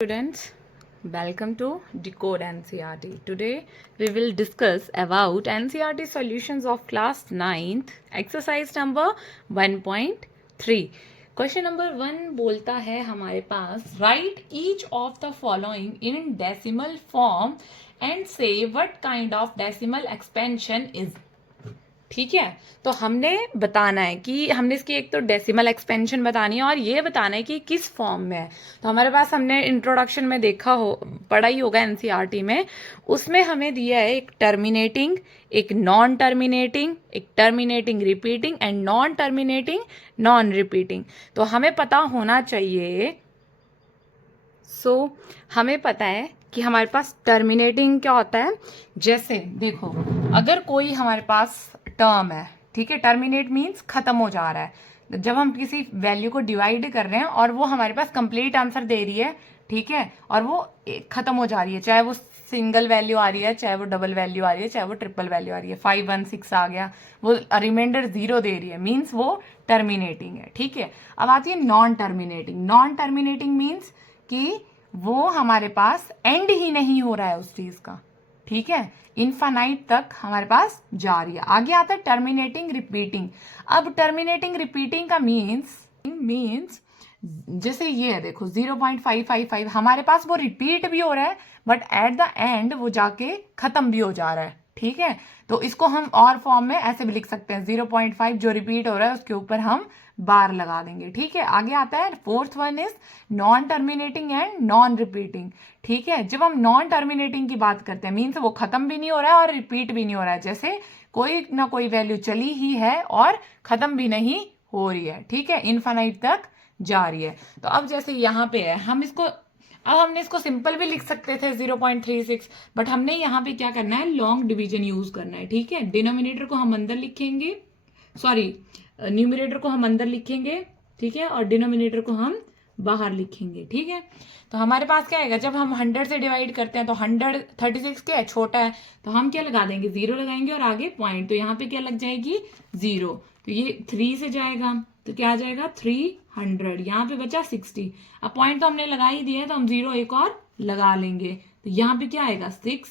Students, welcome to Decode NCERT. Today we will discuss about NCERT solutions of class 9th exercise number 1.3. Question number 1 बोलता है हमारे पास write each of the following in decimal form and say what kind of decimal expansion is. ठीक है, तो हमने बताना है कि हमने इसकी एक तो डेसिमल एक्सपेंशन बतानी है और ये बताना है कि किस फॉर्म में है। तो हमारे पास हमने इंट्रोडक्शन में देखा हो, पढ़ा ही होगा एनसीईआरटी में, उसमें हमें दिया है एक टर्मिनेटिंग, एक non terminating repeating and non terminating non repeating. तो हमें पता होना चाहिए, हमें पता है कि हमारे पास टर्मिनेटिंग क्या होता है। जैसे देखो, अगर कोई हमारे पास टर्म है, ठीक है, टर्मिनेट मीन्स खत्म हो जा रहा है। जब हम किसी वैल्यू को डिवाइड कर रहे हैं और वो हमारे पास कंप्लीट आंसर दे रही है, ठीक है, और वो खत्म हो जा रही है, चाहे वो सिंगल वैल्यू आ रही है, चाहे वो डबल वैल्यू आ रही है, चाहे वो ट्रिपल वैल्यू आ रही है, 5 1 6 आ गया, वो रिमाइंडर 0 दे रही है, मीन्स वो टर्मिनेटिंग है। ठीक है, अब आती है नॉन टर्मिनेटिंग मीन्स कि वो हमारे पास एंड ही नहीं हो रहा है उस चीज का, ठीक है, इनफाइनाइट तक हमारे पास जा रही है। आगे आता है टर्मिनेटिंग रिपीटिंग। अब टर्मिनेटिंग रिपीटिंग का मीन्स जैसे ये है, देखो 0.555 हमारे पास वो रिपीट भी हो रहा है बट एट द एंड वो जाके खत्म भी हो जा रहा है। ठीक है, तो इसको हम और फॉर्म में ऐसे भी लिख सकते हैं, 0.5 जो रिपीट हो रहा है उसके ऊपर हम बार लगा देंगे। ठीक है, आगे आता है fourth one is non terminating and non repeating. ठीक है, जब हम नॉन टर्मिनेटिंग की बात करते हैं मीन्स वो खत्म भी नहीं हो रहा है और रिपीट भी नहीं हो रहा है, जैसे कोई ना कोई वैल्यू चली ही है और खत्म भी नहीं हो रही है, ठीक है, इनफाइनाइट तक जा रही है। तो अब जैसे यहाँ पे है, हमने इसको सिंपल भी लिख सकते थे 0.36, बट हमने यहाँ पे क्या करना है, लॉन्ग डिवीजन यूज करना है। ठीक है, डिनोमिनेटर को हम अंदर लिखेंगे, सॉरी न्यूमिनेटर को हम अंदर लिखेंगे, ठीक है, और डिनोमिनेटर को हम बाहर लिखेंगे। ठीक है, तो हमारे पास क्या आएगा, जब हम 100 से डिवाइड करते हैं तो 136 क्या है, छोटा है, तो हम क्या लगा देंगे, 0 लगाएंगे और आगे पॉइंट, तो यहाँ पे क्या लग जाएगी, 0, तो ये 3 से जाएगा तो क्या आ जाएगा 300, यहाँ पे बचा 60। अब पॉइंट तो हमने लगा ही दिया है तो हम 0 एक और लगा लेंगे, तो यहाँ पे क्या आएगा 6।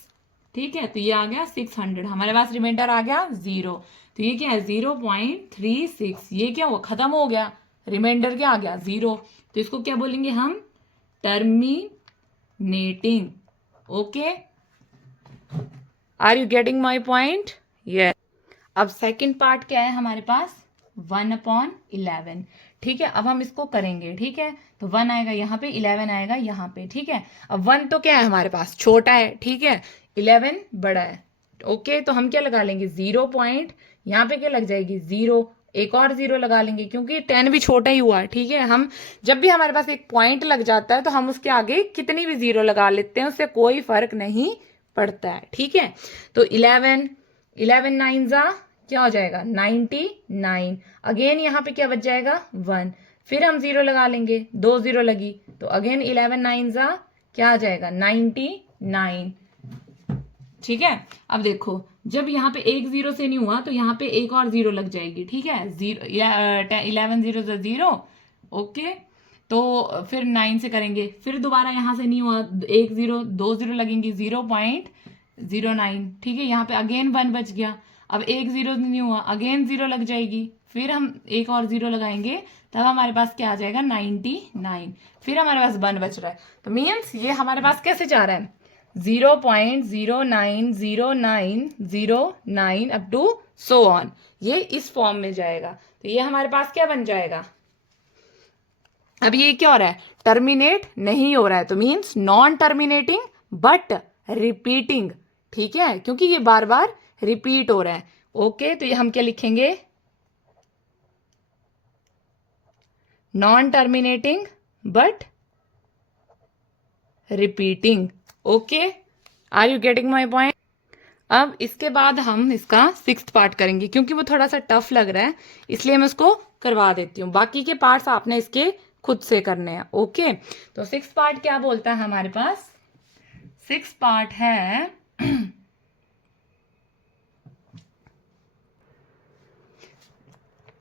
ठीक है, तो ये आ गया 600, हमारे पास रिमाइंडर आ गया 0, तो ये क्या है 0.36, ये क्या हुआ, खत्म हो गया, रिमाइंडर क्या आ गया 0, तो इसको क्या बोलेंगे हम, terminating. Okay, are you getting my point? Yes. अब सेकंड पार्ट क्या है हमारे पास, 1/11। ठीक है, अब हम इसको करेंगे। ठीक है, तो 1 आएगा यहाँ पे, 11 आएगा यहाँ पे। ठीक है, अब 1 तो क्या है हमारे पास, छोटा है, ठीक है, 11 बड़ा है। ओके, तो हम क्या लगा लेंगे, 0 पॉइंट, यहाँ पे क्या लग जाएगी 0, एक और 0 लगा लेंगे क्योंकि 10 भी छोटा ही हुआ है। ठीक है, हम जब भी हमारे पास एक पॉइंट लग जाता है तो हम उसके आगे कितनी भी 0 लगा लेते हैं, उससे कोई फर्क नहीं पड़ता है। ठीक है, तो 11 9 जा क्या हो जाएगा 99, अगेन यहाँ पे क्या बच जाएगा 1, फिर हम 0 लगा लेंगे, 2 0 लगी तो अगेन 11 9 जा क्या आ जाएगा 99। ठीक है, अब देखो जब यहाँ पे एक 0 से नहीं हुआ तो यहाँ पे एक और 0 लग जाएगी। ठीक है, 11 0 0, ओके, तो फिर 9 से करेंगे, फिर दोबारा यहाँ से नहीं हुआ, एक 0 2 0 लगेंगी, 0.09। ठीक है, यहाँ पे अगेन 1 बच गया, अब एक 0 नहीं हुआ, अगेन 0 लग जाएगी, फिर हम एक और 0 लगाएंगे, तब हमारे पास क्या आ जाएगा 99, फिर हमारे पास 1 बच रहा है, तो मीन्स ये हमारे पास कैसे जा रहा है 0.090909 अप टू सो ऑन, ये इस फॉर्म में जाएगा। तो ये हमारे पास क्या बन जाएगा, अब ये क्या हो रहा है, टर्मिनेट नहीं हो रहा है, तो means non terminating but repeating. ठीक है, क्योंकि ये बार बार रिपीट हो रहा है। ओके, तो ये हम क्या लिखेंगे, non terminating but repeating. Okay, are you getting my point? अब इसके बाद हम इसका 6th पार्ट करेंगे, क्योंकि वो थोड़ा सा टफ लग रहा है इसलिए मैं उसको करवा देती हूँ, बाकी के पार्ट्स आपने इसके खुद से करने हैं। ओके, तो 6th पार्ट क्या बोलता है हमारे पास, 6th पार्ट है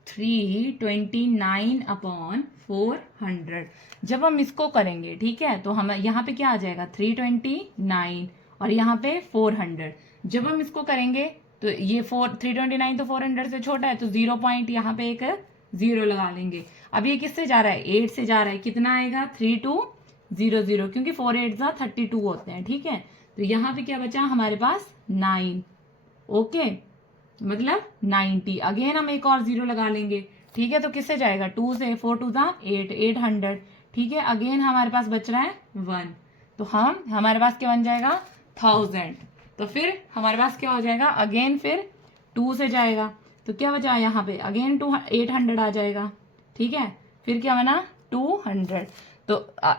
3 329 अपॉन 400। जब हम इसको करेंगे, ठीक है, तो हम यहाँ पे क्या आ जाएगा 329 और यहाँ पे 400। जब हम इसको करेंगे तो ये 329 तो 400 से छोटा है, तो 0 पॉइंट यहाँ पे एक 0 लगा लेंगे। अब ये किससे जा रहा है, 8 से जा रहा है। कितना आएगा 3200, क्योंकि 4 8 32 होते हैं, ठीक है। तो यहाँ पे क्या बचा हमारे पास 9, ओके, मतलब 90। अगेन हम एक और 0 लगा लेंगे, ठीक है। तो किससे जाएगा 2 से, 4 2 8, 800, ठीक है। अगेन हमारे पास बच रहा है 1, तो हमारे पास क्या बन जाएगा 1000। तो फिर हमारे पास क्या हो जाएगा, अगेन फिर 2 से जाएगा, तो क्या बचा यहाँ पे अगेन 800 आ जाएगा, ठीक है। फिर क्या बना 200, तो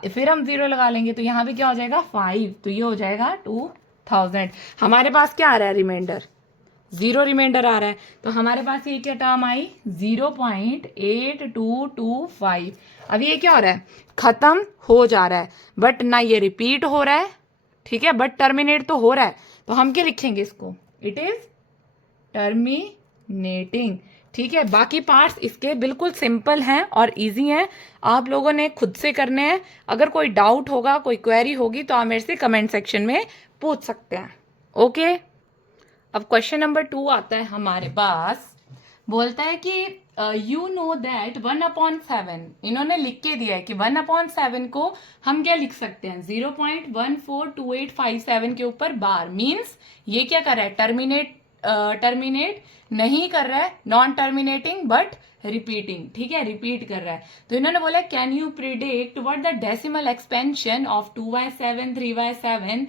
फिर हम 0 लगा लेंगे, तो यहाँ पे क्या हो जाएगा 5, तो ये हो जाएगा 2000। हमारे पास क्या आ रहा है रिमाइंडर, 0 रिमाइंडर आ रहा है। तो हमारे पास ये क्या टर्म आई 0.8225। अब ये क्या हो रहा है, खत्म हो जा रहा है, बट ना ये रिपीट हो रहा है, ठीक है, बट टर्मिनेट तो हो रहा है। तो हम क्या लिखेंगे इसको, इट इज टर्मिनेटिंग, ठीक है। बाकी पार्ट्स इसके बिल्कुल सिंपल हैं और इजी हैं, आप लोगों ने खुद से करने हैं। अगर कोई डाउट होगा, कोई क्वेरी होगी, तो आप मेरे से कमेंट सेक्शन में पूछ सकते हैं, ओके। अब क्वेश्चन नंबर 2 आता है हमारे पास, बोलता है कि यू नो दैट 1/7, इन्होंने लिख के दिया है कि 1/7 को हम क्या लिख सकते हैं 0.142857 के ऊपर बार। मीन्स ये क्या कर रहा है, टर्मिनेट नहीं कर रहा है, नॉन टर्मिनेटिंग बट रिपीटिंग, ठीक है, रिपीट कर रहा है। तो इन्होंने बोला can you predict what the decimal expansion of 2/7, 3/7,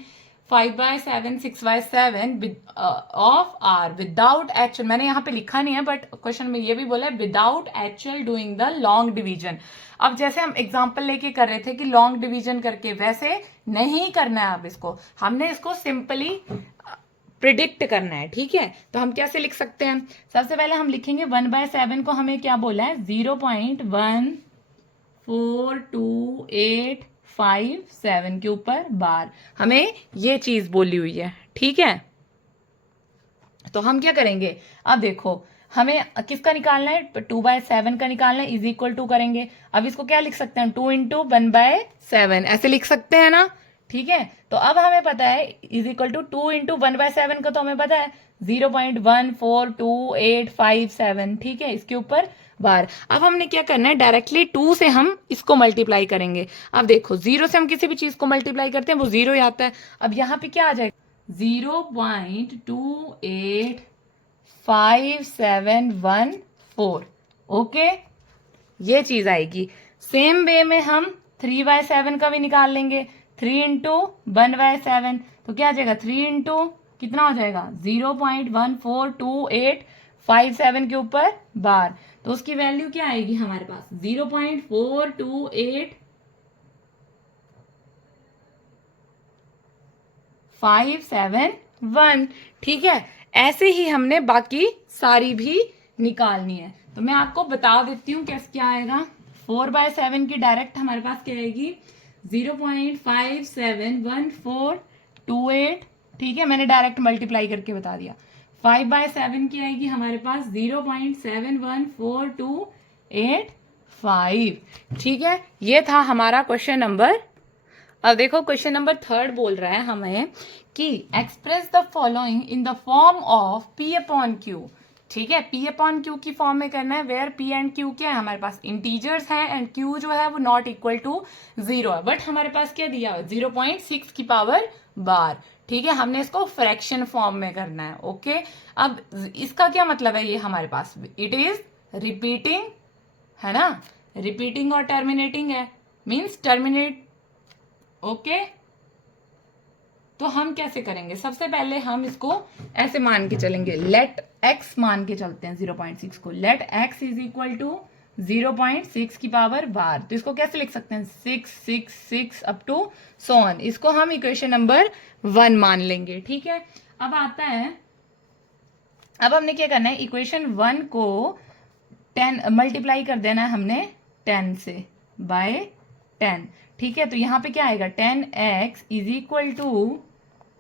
5/7, 6/7 of or without actual. मैंने यहाँ पे लिखा नहीं है, बट क्वेश्चन में ये भी बोला है without actual doing the long division. अब जैसे हम एग्जांपल लेके कर रहे थे कि लॉन्ग डिवीजन करके, वैसे नहीं करना है। अब इसको हमने इसको सिंपली प्रिडिक्ट करना है, ठीक है। तो हम कैसे लिख सकते हैं, सबसे पहले हम लिखेंगे 1/7 को हमें क्या बोला है 0.142857 के ऊपर बार, हमें ये चीज बोली हुई है, ठीक है। तो हम क्या करेंगे, अब देखो हमें किसका निकालना है 2/7 का निकालना है, इज इक्वल टू करेंगे। अब इसको क्या लिख सकते हैं 2 × 1/7 ऐसे लिख सकते हैं ना, ठीक है। तो अब हमें पता है इज इक्वल टू 2 × 1/7 का तो हमें पता है 0.142857, ठीक है, इसके ऊपर बार। अब हमने क्या करना है, डायरेक्टली 2 से हम इसको मल्टीप्लाई करेंगे। अब देखो 0 से हम किसी भी चीज को मल्टीप्लाई करते हैं वो 0 ही आता है। अब यहाँ पे क्या आ जाएगा 0.285714, ओके, ये चीज आएगी। सेम वे में हम 3/7 का भी निकाल लेंगे, 3 × 1/7, तो क्या आ जाएगा 3 × कितना हो जाएगा 0.142857 के ऊपर बार। तो उसकी वैल्यू क्या आएगी हमारे पास 0.428571, ठीक है। ऐसे ही हमने बाकी सारी भी निकालनी है। तो मैं आपको बता देती हूँ कैसे क्या आएगा। 4/7 की डायरेक्ट हमारे पास क्या आएगी 0.571428, ठीक है, मैंने डायरेक्ट मल्टीप्लाई करके बता दिया। 5/7 की आएगी हमारे पास 0.714285, ठीक है। ये था हमारा क्वेश्चन नंबर। अब देखो क्वेश्चन नंबर 3 बोल रहा है हमें कि express the following in the form of P/Q, ठीक है। P/Q की फॉर्म में करना है, वेयर P एंड Q क्या है हमारे पास इंटीजर्स हैं एंड Q जो है वो नॉट इक्वल टू 0 है, बट हमारे पास क्या दिया हुआ 0.6 की पावर बार, ठीक है। हमने इसको फ्रैक्शन फॉर्म में करना है, ओके। अब इसका क्या मतलब है, ये हमारे पास इट इज रिपीटिंग है ना, रिपीटिंग और टर्मिनेटिंग है, मीन्स टर्मिनेट, ओके। तो हम कैसे करेंगे, सबसे पहले हम इसको ऐसे मान के चलेंगे, लेट x मान के चलते हैं 0.6 को, let x is equal to 0.6 की पावर बार। तो इसको कैसे लिख सकते हैं 666 अप टू सो ऑन, इसको हम इक्वेशन नंबर 1 मान लेंगे, ठीक है। अब आता है, अब हमने क्या करना है इक्वेशन 1 को 10 मल्टीप्लाई कर देना है हमने 10 से बाय 10, ठीक है। तो यहाँ पे क्या आएगा 10x इज इक्वल टू,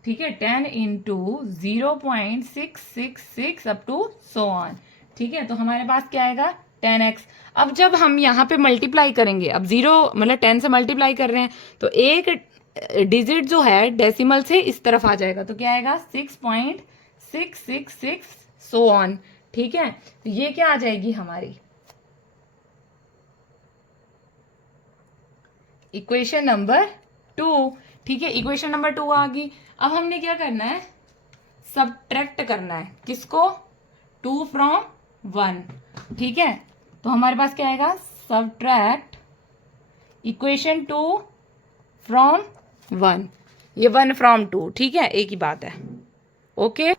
ठीक है, 10 × 0.666 अप टू सो ऑन, ठीक है। तो हमारे पास क्या आएगा 10x। अब जब हम यहाँ पे मल्टीप्लाई करेंगे, अब 0 मतलब 10 से मल्टीप्लाई कर रहे हैं, तो एक डिजिट जो है डेसिमल से इस तरफ आ जाएगा, तो क्या आएगा 6.666 सो ऑन। ठीक है, तो ये क्या आ जाएगी हमारी इक्वेशन नंबर 2। ठीक है, इक्वेशन नंबर 2 आ गई। अब हमने क्या करना है, सबट्रैक्ट करना है, किसको, 2 फ्रॉम 1। ठीक है, तो हमारे पास क्या आएगा, सबट्रैक्ट इक्वेशन 2 फ्रॉम 1, ये 1 फ्रॉम 2। ठीक है, एक ही बात है। ओके,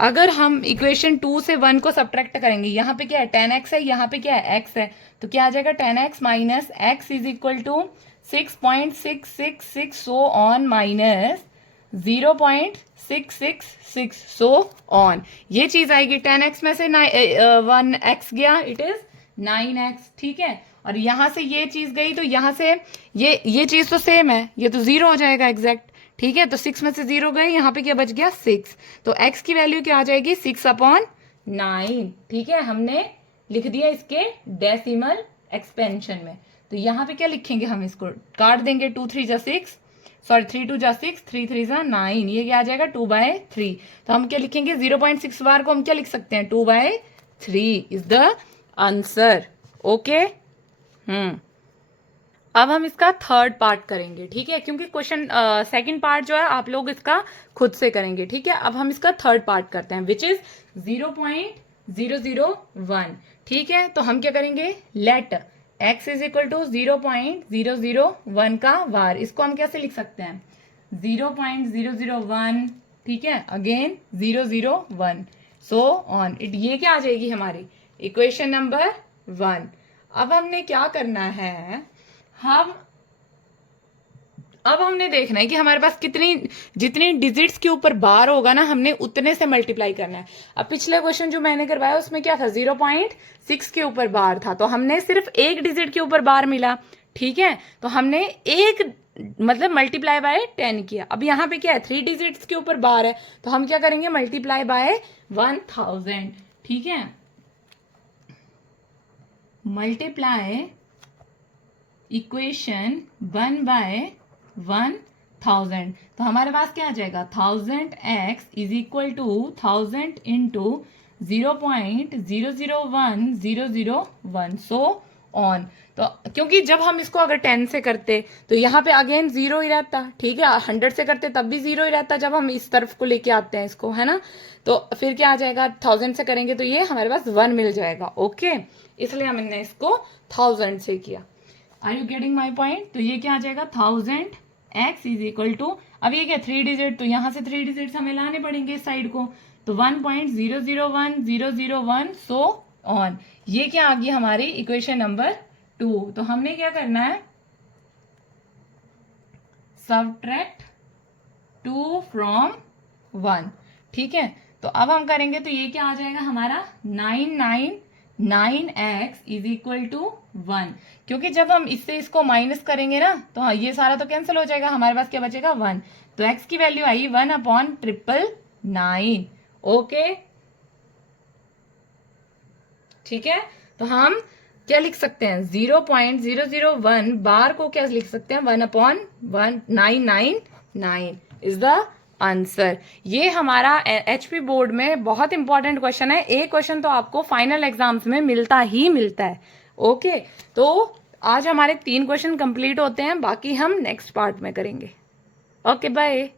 अगर हम इक्वेशन 2 से 1 को सबट्रैक्ट करेंगे, यहाँ पे क्या है 10x है, यहाँ पे क्या है x है, तो क्या आ जाएगा 10x minus x is equal to 6.666 so on minus 0.666 so on. ये चीज आएगी, 10x में से 1x गया, इट इज 9x। ठीक है, और यहां से ये चीज गई, तो यहां से ये चीज तो सेम है, ये तो 0 हो जाएगा एग्जैक्ट। ठीक है, तो 6 में से 0 गए, यहाँ पे क्या बच गया 6, तो x की वैल्यू क्या आ जाएगी 6/9। ठीक है, हमने लिख दिया इसके डेसिमल एक्सपेंशन में। तो यहाँ पे क्या लिखेंगे, हम इसको काट देंगे, 2 3 जा 6, सॉरी 3 2 जा 6, 3 3 जा 9, ये क्या आ जाएगा 2/3। तो हम क्या लिखेंगे 0.6 बार को हम क्या लिख सकते हैं 2/3 इज द आंसर। ओके, अब हम इसका थर्ड पार्ट करेंगे। ठीक है, क्योंकि क्वेश्चन सेकंड पार्ट जो है आप लोग इसका खुद से करेंगे। ठीक है, अब हम इसका थर्ड पार्ट करते हैं, विच इज 0.001। ठीक है, तो हम क्या करेंगे, let x is equal to 0.001 का वार, इसको हम कैसे लिख सकते हैं 0.001। ठीक है, अगेन 001 सो ऑन इट, ये क्या आ जाएगी हमारी इक्वेशन नंबर 1। अब हमने क्या करना है, अब हमने देखना है कि हमारे पास जितनी डिजिट्स के ऊपर बार होगा ना, हमने उतने से मल्टीप्लाई करना है। अब पिछले क्वेश्चन जो मैंने करवाया उसमें क्या था 0.6 के ऊपर बार था, तो हमने सिर्फ एक डिजिट के ऊपर बार मिला। ठीक है, तो हमने एक मतलब मल्टीप्लाई बाय 10 किया। अब यहाँ पे क्या है 3 डिजिट्स के ऊपर बार है, तो हम क्या करेंगे मल्टीप्लाई बाय 1000। ठीक है, मल्टीप्लाई इक्वेशन 1/1000, तो हमारे पास क्या आ जाएगा 1000x is equal to 1000 into 0.001001 so on. तो क्योंकि जब हम इसको अगर 10 से करते तो यहाँ पे अगेन 0 ही रहता। ठीक है, 100 से करते तब भी 0 ही रहता, जब हम इस तरफ को लेके आते हैं इसको, है ना, तो फिर क्या आ जाएगा 1000 से करेंगे तो ये हमारे पास 1 मिल जाएगा। ओके, इसलिए हमने इसको 1000 से किया। Are you getting my point? तो ये क्या आ जाएगा 1000x इज इक्वल टू, अब ये क्या 3 डिजिट, तो यहाँ से 3 डिजिट्स हमें लाने पड़ेंगे इस साइड को, तो 1.001001 सो ऑन। ये क्या आ गई हमारी इक्वेशन नंबर 2। तो हमने क्या करना है सबट्रैक्ट 2 फ्रॉम 1। ठीक है, तो अब हम करेंगे तो ये क्या आ जाएगा हमारा 999x इज इक्वल टू 1, क्योंकि जब हम इससे इसको माइनस करेंगे ना तो हाँ ये सारा तो कैंसिल हो जाएगा, हमारे पास क्या बचेगा 1, तो x की वैल्यू आई 1/999। ओके, ठीक है, तो हम क्या लिख सकते हैं 0.001 बार को क्या लिख सकते हैं 1/999 इज द आंसर। ये हमारा एचपी बोर्ड में बहुत इंपॉर्टेंट क्वेश्चन है, एक क्वेश्चन तो आपको फाइनल एग्जाम्स में मिलता ही मिलता है। ओके, तो आज हमारे 3 क्वेश्चन कंप्लीट होते हैं, बाकी हम नेक्स्ट पार्ट में करेंगे। Okay, bye.